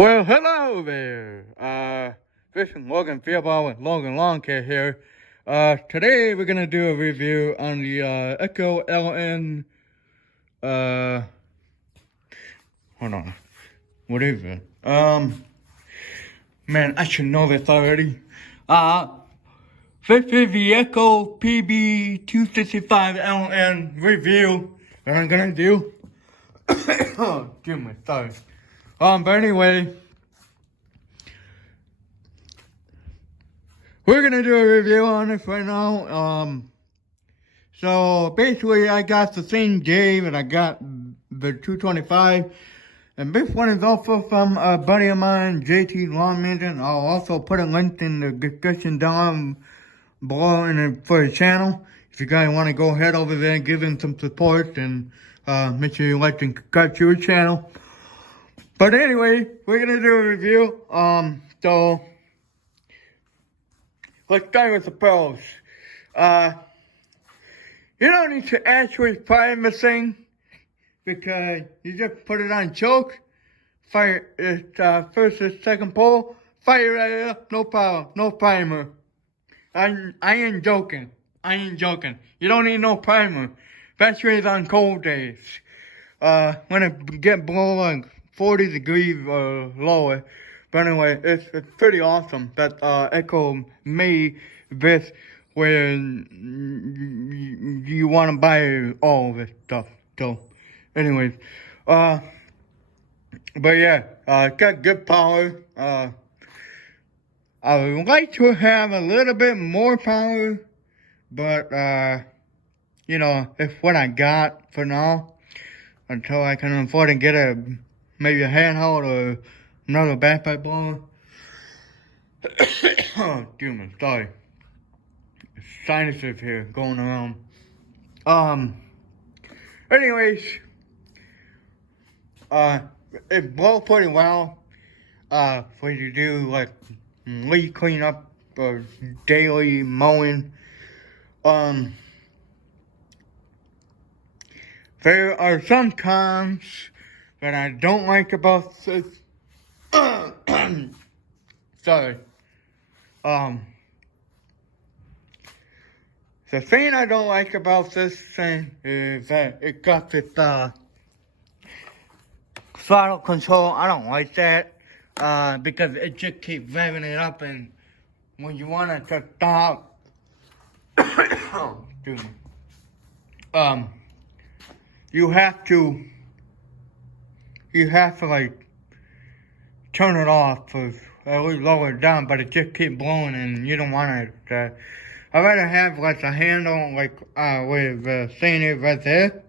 Well, hello there. This is Logan Fierball with Logan Lawn Care here. Today we're gonna do a review on the Echo LN. Hold on. What is it? Man, I should know this already. This is the Echo PB265 LN review that I'm gonna do. Oh, excuse me, sorry. But anyway, we're gonna do a review on this right now. So basically I got the same day that I got the 225. And this one is also from a buddy of mine, JT Lawn Maintenance. I'll also put a link in the description down below for his channel. If you guys want to go ahead over there and give him some support, and make sure you like and subscribe to his channel. But anyway, we're gonna do a review. So let's start with the pros. You don't need to actually prime this thing, because you just put it on choke, fire it first or second pull, fire it up, no problem, no primer. I ain't joking. You don't need no primer, especially on cold days. When it get below like 40 degrees or lower. But anyway, it's pretty awesome that Echo made this where you want to buy all of this stuff. So anyways, but yeah, it's got good power. I would like to have a little bit more power, but you know, it's what I got for now, until I can afford to get maybe a handheld or another backpack blower. Oh, excuse me, sorry. Sinuses here going around. Anyways, it blows pretty well. When you do like leaf cleanup or daily mowing. There are some cons that I don't like about this. Sorry. The thing I don't like about this thing is that it got this throttle control. I don't like that because it just keeps revving it up, and when you want it to stop, oh, excuse me. You have to like turn it off or at least lower it down, but it just keeps blowing, and you don't want it. I'd rather have like a handle like with saying it right there,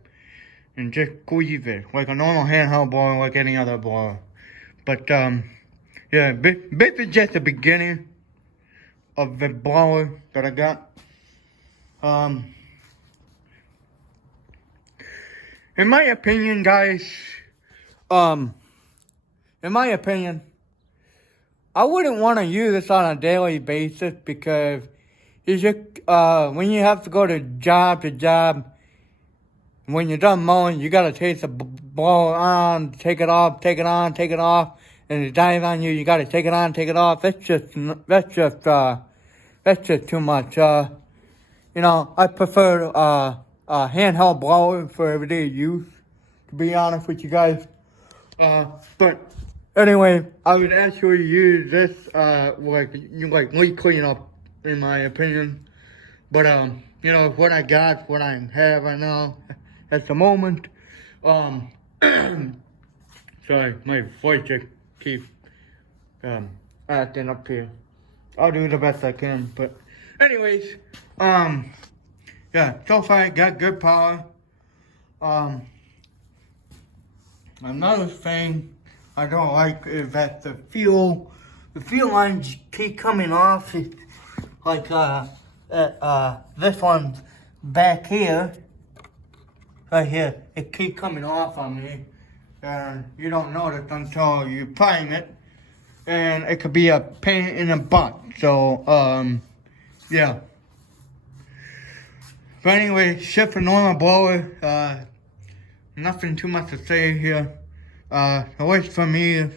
and just squeeze it like a normal handheld blower, like any other blower. But yeah, this is just the beginning of the blower that I got. In my opinion, guys, I wouldn't want to use this on a daily basis, because you just, when you have to go to job, when you're done mowing, you gotta take the blower on, take it off, take it on, take it off, and it dies on you. You gotta take it on, take it off. That's just too much. You know, I prefer a handheld blower for everyday use, to be honest with you guys. But anyway, I would actually use this like leaf cleanup, in my opinion. But you know, what I got, what I have right now at the moment. Sorry, my voice just keeps acting up here. I'll do the best I can, but anyways, yeah, so far I got good power. Another thing I don't like is that the fuel lines keep coming off. It's like this one's back here, right here. It keeps coming off on me, and you don't notice until you prime it, and it could be a pain in the butt. So yeah. But anyway, shift a normal blower. Nothing too much to say here. At least for me,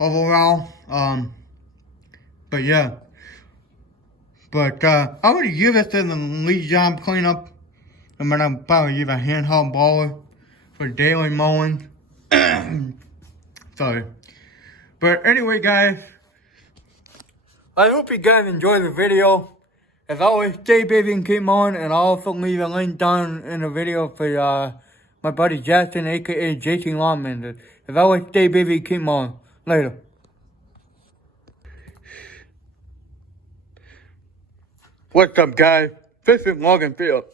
overall. But yeah. But I would use this as a lead job cleanup. I'm gonna probably use a handheld blower for daily mowing. Sorry. But anyway, guys, I hope you guys enjoyed the video. As always, stay busy and keep mowing, and I'll also leave a link down in the video for my buddy Jackson, aka JT Lawman. As always, stay busy, keep mowing. Later. What's up, guys? This is Morgan Field.